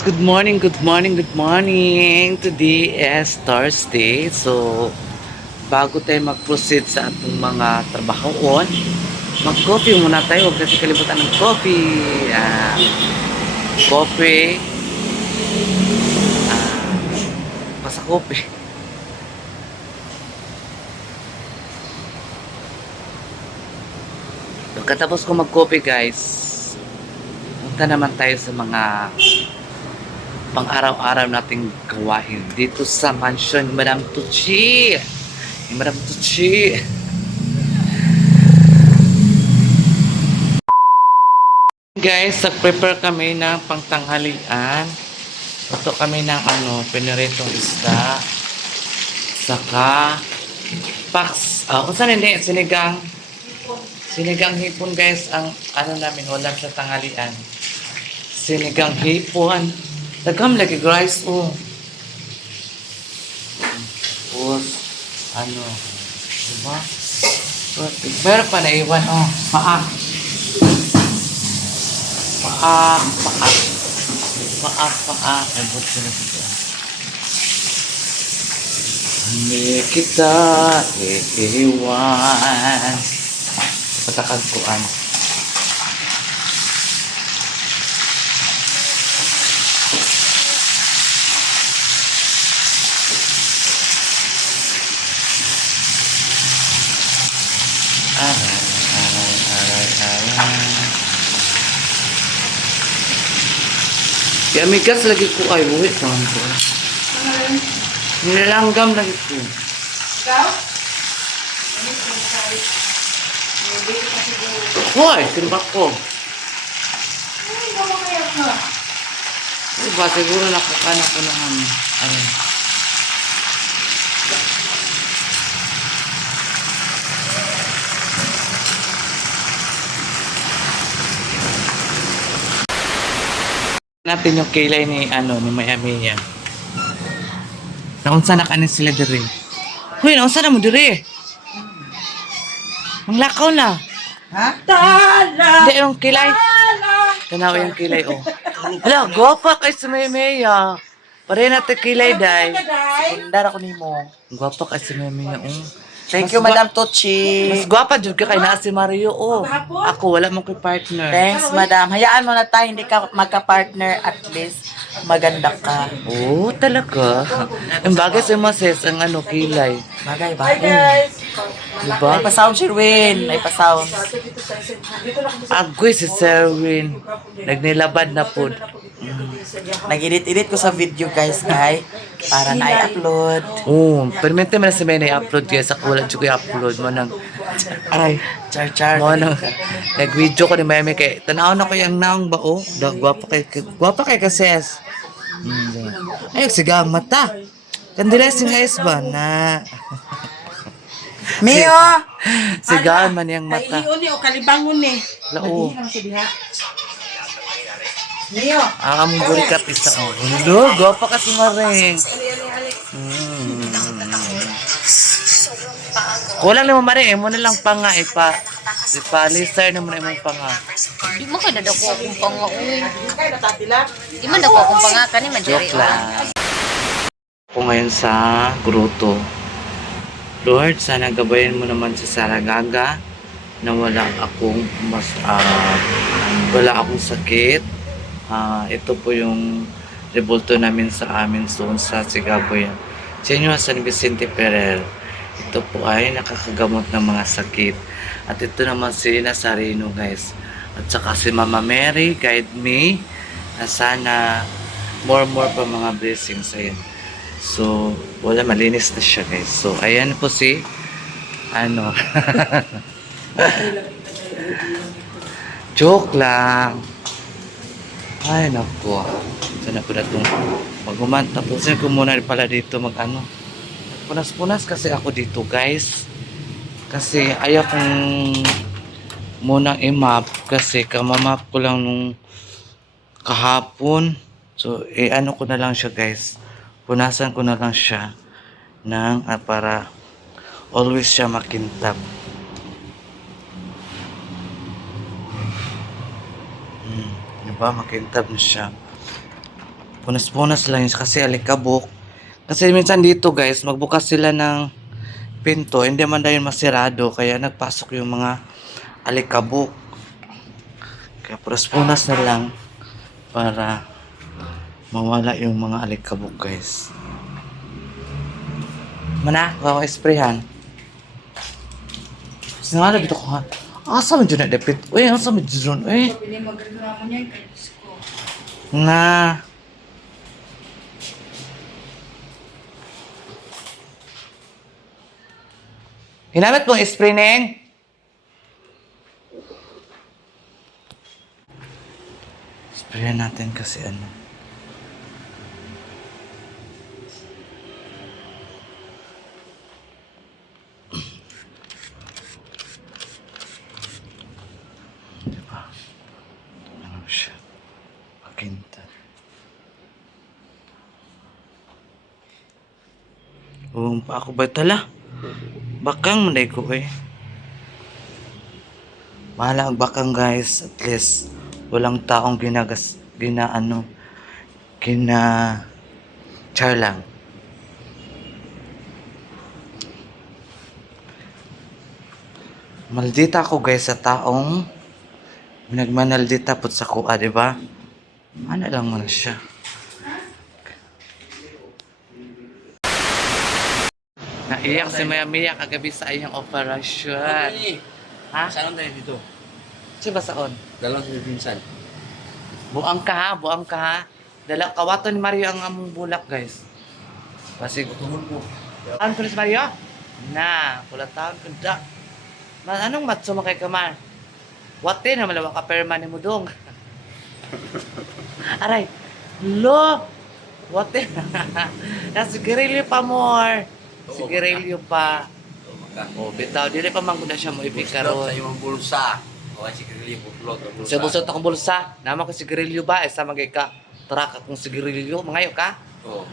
Good morning, good morning, good morning. Today is Thursday. So, bago tayo mag-proceed sa ating mga trabahoon, mag-coffee muna tayo. Huwag natin kalimutan ng coffee. Coffee. Basta coffee. Pagkatapos ko mag-coffee guys, punta naman tayo sa mga pang-araw-araw nating gawain dito sa mansion ni Madam Tuchi. Ni Madam Tuchi. Guys, nag-prepare kami ng pangtanghalian. Ito kami ng piniritong isda. Saka pax. Kung saan hindi, sinigang. Sinigang hipon guys, ang namin, wala siya tanghalian. Sinigang hipon. Dagam lagi guys, Tapos, diba? Meron pa naiwan, paa. Ay, buti sila dito. Hindi kita iiwan. Patakagkuan. Aray. Kaya may gas lagi ko ay uwi pa ko. Nilanggam lagi ko. Ikaw? Hoy, timbak ko. Ay, baka kaya ka. Diba, siguro nakakana ko naman. Natin yung kilay ni Miami yan. Naunsa na kanin sila diri. Hoy, naunsa na mo diri? Ang lakaw na. Ha? Tala! Hindi yung kilay. Tanaw yung kilay, Hala, gwapa kay sa Memeya. Pare natin kilay, day. Sekundar ako nimo. Gwapa kay sa Memeya, Thank you, Madam Tuchi. Mas gwapa jud ka kay naa si Mario, Ako wala mo kay partner. Thanks, Madam. Hayaan mo na tayo, hindi ka magka-partner, at least maganda ka. Talaga. Ang bagay sa mga sis, ang kilay. Bagay ba? Hi guys! Diba? May pa-sound, Sherwin. May pa-sound. Agoy si Serwin. Nagnilabad na po. Nag-edit-edit ko sa video, guys, para na-i-upload. Permente mo na sa may na-upload guys. Ako wala dyan ko i-upload mo nang Char-char. mo nang nag-video ko ni Meme kay tanaw na ko yung naong ba gwapa kay kases. Ay siga mata. Kandilas yung guys ba na Mio! sigaan man yung mata. Naiiyon o kalibangon ni. Lao. Mio! Ang guri ka pisa. Hello, gwapa ka si Maring. Kulang na mo Maring, mo na lang panga ipa-lister na mo na imong panga. Di mo kaya dadako akong panga, uy. Kaya natatila. Di man dako akong panga ka ni Manjari. Joke lang. Ako ngayon sa gruto. Lord, sana gabayan mo naman si Saragaga na wala akong sakit. Ito po yung rebulto namin sa amin doon sa Sigaboyan. Senyor San Vicente Ferrer. Ito po ay nakakagamot ng mga sakit. At ito naman si Nazareno guys. At saka si Mama Mary, guide me. Na sana more pa mga blessings. Ayan. So, wala, malinis na siya guys. So, ayan po si joke lang. Ay, naku. Sana po na itong maguman. Tapusin ko muna pala dito punas-punas kasi ako dito guys. Kasi ayaw kong munang i-map kasi kamamap ko lang nung kahapon. So, ko na lang siya guys. Punasan ko na lang siya para always siya makintab. Diba? Makintab na siya. Punas-punas lang yun kasi alikabok. Kasi minsan dito guys, magbukas sila ng pinto, hindi man dahil masirado, kaya nagpasok yung mga alikabok. Kaya punas-punas na lang para mawala yung mga alikabok guys. Mana, ako sprayhan. Sinala bito ko ha. Asa man dyan na depit? Uy, asa man dyan? Uy. Na. Hinamit mong spray, Neng? Sprayan natin kasi ano. Diba? Ano siya? Pakinta. Pa ako ba tala? Bakang manday ko eh. Mahala ang bakang guys. At least walang taong char lang. Maldita ako guys sa taong nagmanaldita put sa kuha, di ba? Ano lang man siya. Naiyak si Maya Mia kagabi sa iyang operasyon. Ha? Saan tayo dito? Siya ba saon? Dalang sa pinsan. Buang ka ha, buang ka ha. Dala, kawato ni Mario ang among bulak guys. Pasig. Tuhon ko. Ano ko ni si Mario? Na, pula taon ko da. Anong matso mo kay Kamar? Wate na malawa ka perma ni Mudong. Aray. Lo! Wate. Nasigarilyo pa more. Sigarilyo pa. Oh, bitaw. Dili pa mangguna siya mo Buslot ipikaroon. sa iyong bulsa. O ay sigarilyo buslot o bulsa. Sa busot akong bulsa. Nama ko sigarilyo ba? Sa magay ka. Tara ka kung sigarilyo. Mangayo ka? Oo.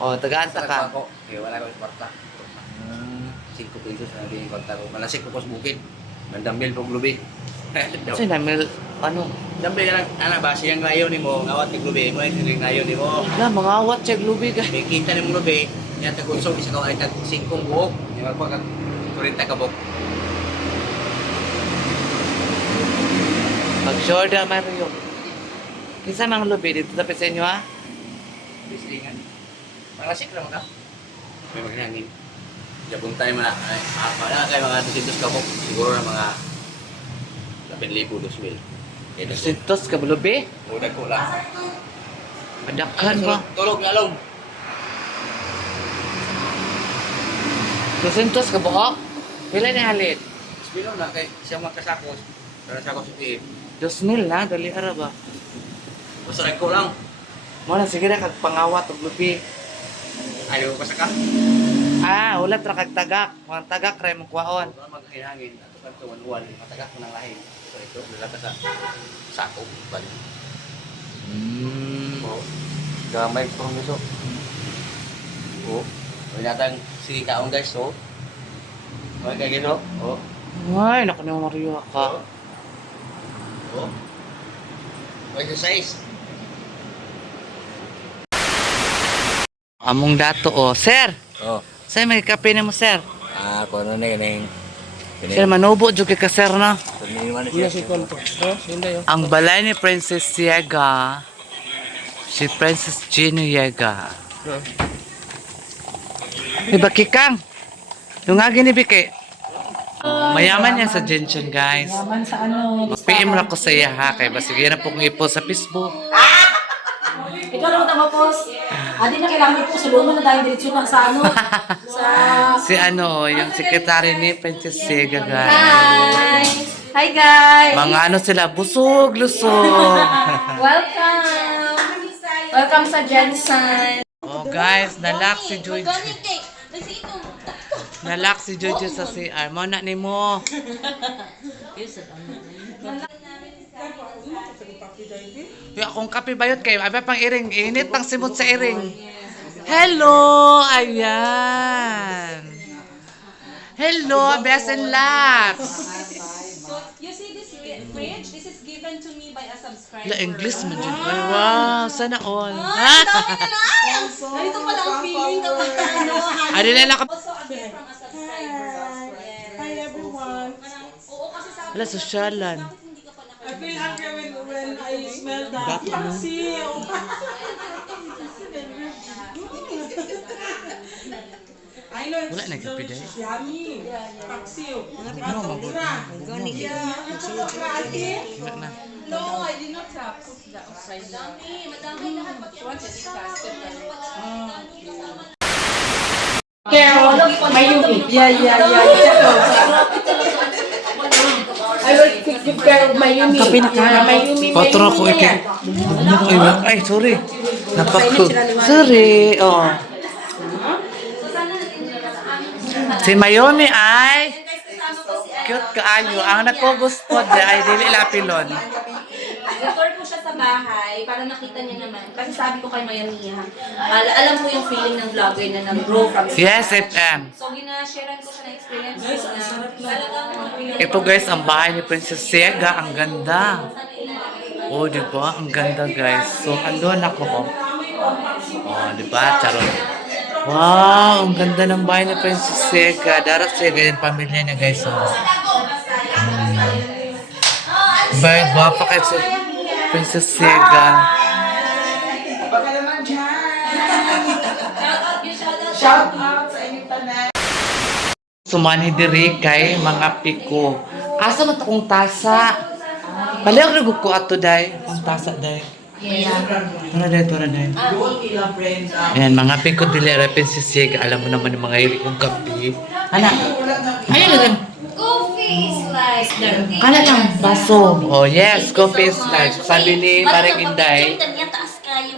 O, tagaan-ta ka. Ako. Kaya wala ko sa kwarta. 5 pesos na din yung kwarta ko. Malasik ko sa bukid. Mandambil pong lubi. Kasi namin, ano? Dambil ka lang. Ana ba? Siyang ngayon ni mo. Ngawat ni lubi. Mo ay siling ngayon ni mo. Wala, mga awat check lubi ka. May kita ni mo lubi. Yan tagunsong isa ko ay tag 5 buhok. Yung magpag 40 kabok. Pag-sure na, Mario. Kinsa mga lubi dito tapos sa inyo, ha? Bislingan. Malasik lang ka. May maghangin. Japon tayo mga kayo mga 200 kabok. Siguro na mga 8,000, 2,000. Kaya Sintos ka ba lubi? udag ko lang. Padakan ba? Tulog nga log. Sintos ka ba? Pila ni halit? Spino na kay siya magkasakos. Para sa ako sa PF. 2,000 na, dali ara ba? Basta ko lang. Muna, sige na, kag pangawat og lubi. Ayaw ko sa ka. Ah, ulat ra kag tagak. Mga tagak, ray mong kwaon. Para maghihangin. Ato kanto wanuan. Matagak ko ng lahin. So ito, lalata sa sako. Balik. Oo. Gamay ko rin ito. Oo. Huwag natang si kaong guys, so. Huwag kayo gino. Oo. Ay, naku na Mario ka. Oo. Exercise. Among dato, oh. Sir! Oo. Sa'yo may kape na mo, sir. Kung ano na yun, Sir, manubo, dyan ka, sir, na. Siya. Ang balay ni Princess Yega, si Princess Gino Yega. May bakikang. Yung nga ginibike. Mayaman yan sa Genshin, guys. Naman sa ano. PM na ko sa iya, ha. Kaya ba, sige na pong ipost sa Facebook. Ikaw lang matapos. Adi na kailangan ito. Sulungan na tayo diretsyo na sa ano. Sa... Si ano, yung secretary ni Princess Yega, guys. Hi! Hi guys! Mga ano sila, busog, lusog. Welcome! Welcome sa Jensen. Oh, guys, nalak si Jojo. Nalak si Jojo sa CR. Mo na ni mo. Yung akong kape bayot kayo. Aba pang iring. Init pang simot sa iring. Hello! Ayan. Hello, best in labs. So, you see this fridge? This is given to me by a subscriber. La English man dyan. Ay, wow, sana all. Ganito pala ang feeling kapag ano, Ari na lang also a gift from a subscriber. Hi everyone. Oo, kasi sabi Wala, sosyalan. bakit hindi ka pa I feel happy when I smell that. Paksiw. I know it's Wala na kape dahil. yummy. Paksiw. No, mabuti. Wala na. No, I did not cook that outside. Madami lahat pati once it's casted. Carol, Mayumi. Yeah. I will give care of Mayumi. Kape na ka. Mayumi. Patro ko ikin. Ay, sorry. Napako. Sorry. Oh. Si Mayumi ay cute kaayo. Ang nagkugusto di ay dili lapilon. Nag-tour ko siya sa bahay para makita niya naman. Kasi sabi ko kay Mayamiya, alam mo yung feeling ng vlogger na nag-grow from scratch. Yes, FM. So, ginasharean ko siya ng experience ko na talagang Ito guys, ang bahay ni Princess Sega. Ang ganda. Oh, di ba? Ang ganda guys. So, andun ako. Oh, di ba? Charot. Wow, ang ganda ng bahay ni Princess Sega. Darat Sega yung pamilya niya guys. Oh. Bahay, guwapa kayo si Princess Sega. Baka naman dyan. Shout out sa inyong tanan. Sumani diri kay mga piko. Asa man to kong tasa? Palihog na ko ato day. Ang tasa day. Tara day. Ayan, mga piko dili rapin si Sega. Alam mo naman yung mga hilig kong kape. Anak, ayun lang. Coffee is like Kana lang, baso. Oh yes, coffee is life. Sabi ni Maring Inday. taas kayo.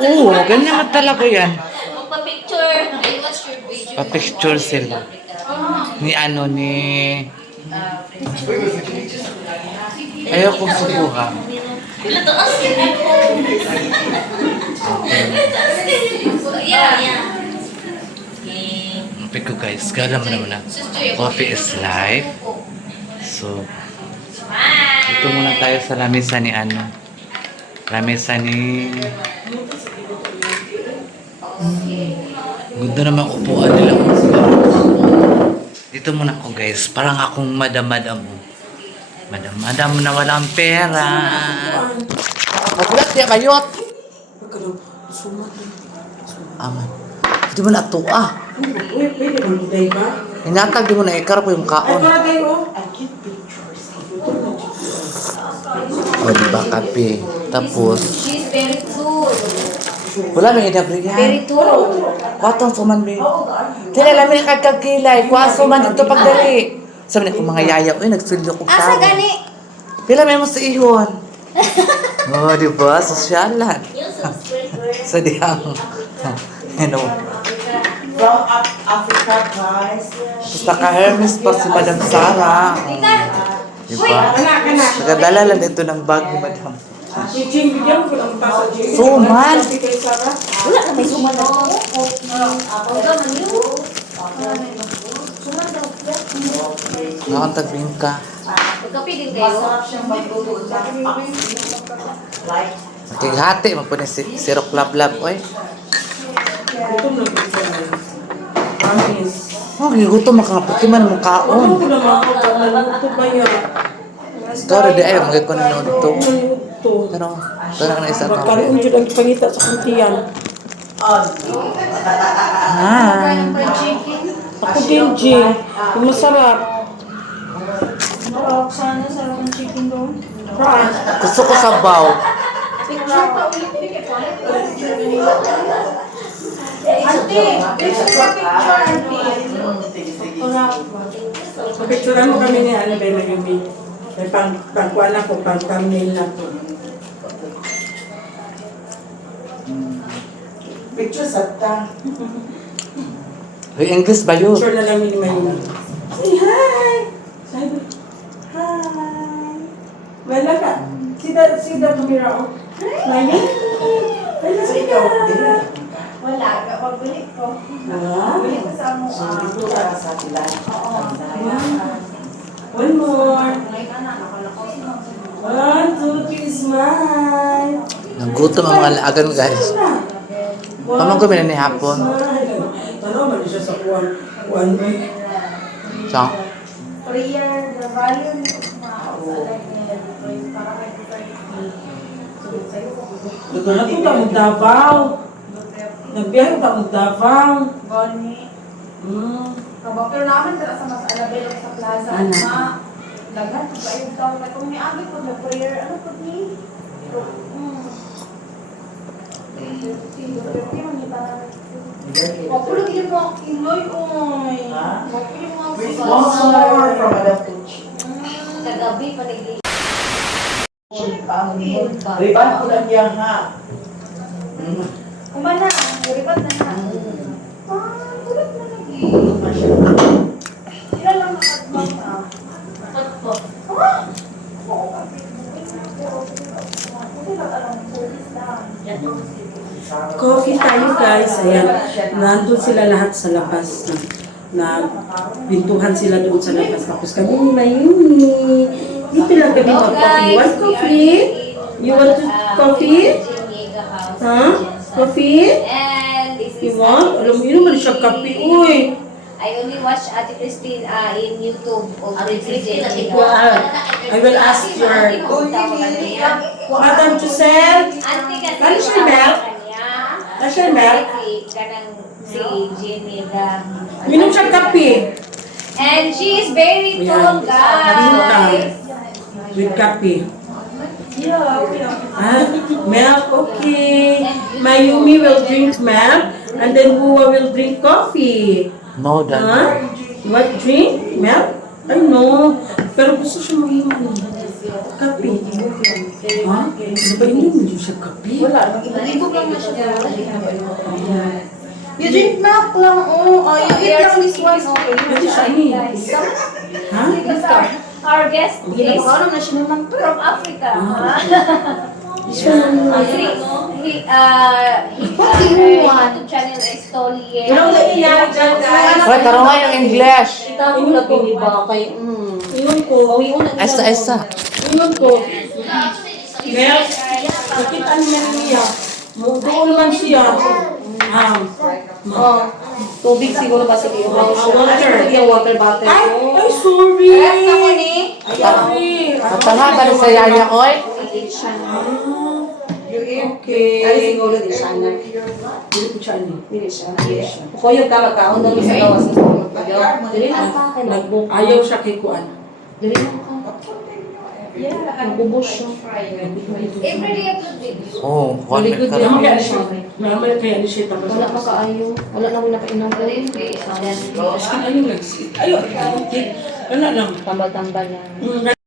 Oo, ganyan man talaga yan. Magpa-picture. I watch your video. Pa-picture sila. Ni ano, ni... Ayaw kong subukan. Wala taas kayo. Yeah. Piko guys, kala mo naman na. Coffee is life. So, ito muna tayo sa lamesa ni ano. Lamesa ni... Ganda naman upuan nila. Dito muna ako guys. Parang akong madam-madam. Madam-madam na walang pera. Magulat niya kayot. Aman. Hindi mo na ito ah. Pwede mo day ba? Inatag di mo na ikar ko yung kaon. Para kayo. O diba kape. Tapos, She's very good. wala may inabrihan. Very good. Kwatong suman be. Tila lamin kagkagkilay. Kwaso man dito pagdali. Sabi niya kung mga yaya, uy, nagsilyo ko Asa gani? Pila may mo sa ihon. Oh, diba? Sosyalan. Sa diyang. Ano? From Africa, guys. Basta ka-Hermes pa si Madam Sara. Diba? Nagadala lang ito ng bag ni Madam. Jing, bigyan ko ng basa, Jing. Suman! Kay Sarah. Wala na may suman na ako. Gaman yun. Nakantagping ka. Magkapiling kayo. Makighati, magpunin si Sirok Lab-Lab. Oy. Gutom na gutom. Promise. Oh, gigutom makaputi man mong kaon. Ano ko naman ako pag naluto ba yan? Toro di ay, magay ko na ito. Naluto. Pero, na isa ka. Magkaroon dyan ang pangita sa kuntiyan. Hi. Ako din, Jing. Yung masarap. sana sarap ng chicken doon. Fries. Gusto ko sabaw. Picture pa ulit. Picturean mo kami ni Annabelle na yumi. May pangkuan ako, pang-thumbnail na to. Picture sa ta. Hey, English ba yun? Picture na lang ni Mayumi. Say hi! Sabi, hi! Wala ka. See the camera. Mayumi. Wala ka. Wala, pagbalik ko. Balik ko sa mo. Sa sila. Oo. One more. 1, 2, 3, smile. Nanggutom ang mga laagan, guys. Pamang ko ni hapon. Tanaw man siya sa one week. So, Prayer, the value Dito na ito mong Davao. Nagbiyahe ta mong Davao. Goni. Kabakter namin dala sa mas alabel sa plaza. Ano? Ma, daghan pa yung tao na kung niagi ko na prayer, ano po ni? Wapulo gini mo ang kiloy, oy. Wapulo mo ang kiloy. from Madam Tucci. Kagabi pa nagli. Riban ko lang yan ha. Kumana, ribat na na. Kulit na lagi. Sila lang nakatbang na. Coffee tayo guys. Ayan. Nandun sila lahat sa labas. Pintuhan sila doon sa labas. Tapos kami ni Mayumi. Dito lang kami mag-coffee. Want coffee? You want to coffee? Huh? Coffee? And this is You want? Alam mo, yun naman siya kape. Uy! I only watch Ate Christine in YouTube of Christine. I will ask your... Madam Giselle? Auntie kasi Ano siya, Mel? Ano siya, Mel? Si Jenny da. Minom siya kape. And she is very tall, guys. With kape. Ah, milk, okay. Mayumi will drink milk, and then Bua will drink coffee. no, Huh? dad. What drink? Milk? I know. Pero gusto siya mag-inom. Kape. Ha? Ano ba inom mo siya kape? Wala. Nalibog lang na siya. Ayan. You drink milk lang, oh. Oh, you eat lang this one, oh. Pwede siya ini. Ha? Because our guest is Ano na siya naman to? from Africa. Siya naman. What do you want? YouTube channel is Tolier. Hoy, tarungan yung English. Inom na to, di ba? Kay, Inom ko. Esa, esa. Inom ko. Milk. Nakita niya niya. Doon man siya. oh, tubig siguro ba sige. Water. Yung water bottle. Ay, sorry. Sorry. Matanga ka na sa yaya, oy. Okay. Ay, siguro di siya na. Dili ko siya ni. Dili siya. Kung yung tama ka, unang sa gawas sa mga. Dili lang ka, kay nagbo. Ayaw siya kay Kuan. Dili lang ka. Nagbubos siya. Every day upload videos. Oh, one Very good minute ka din na. siya. Mamaya kaya ni siya tapos. Wala makaayo. Wala na akong napainom ko. Ayaw lang. Ayaw. Wala lang. Tambal-tambal yan.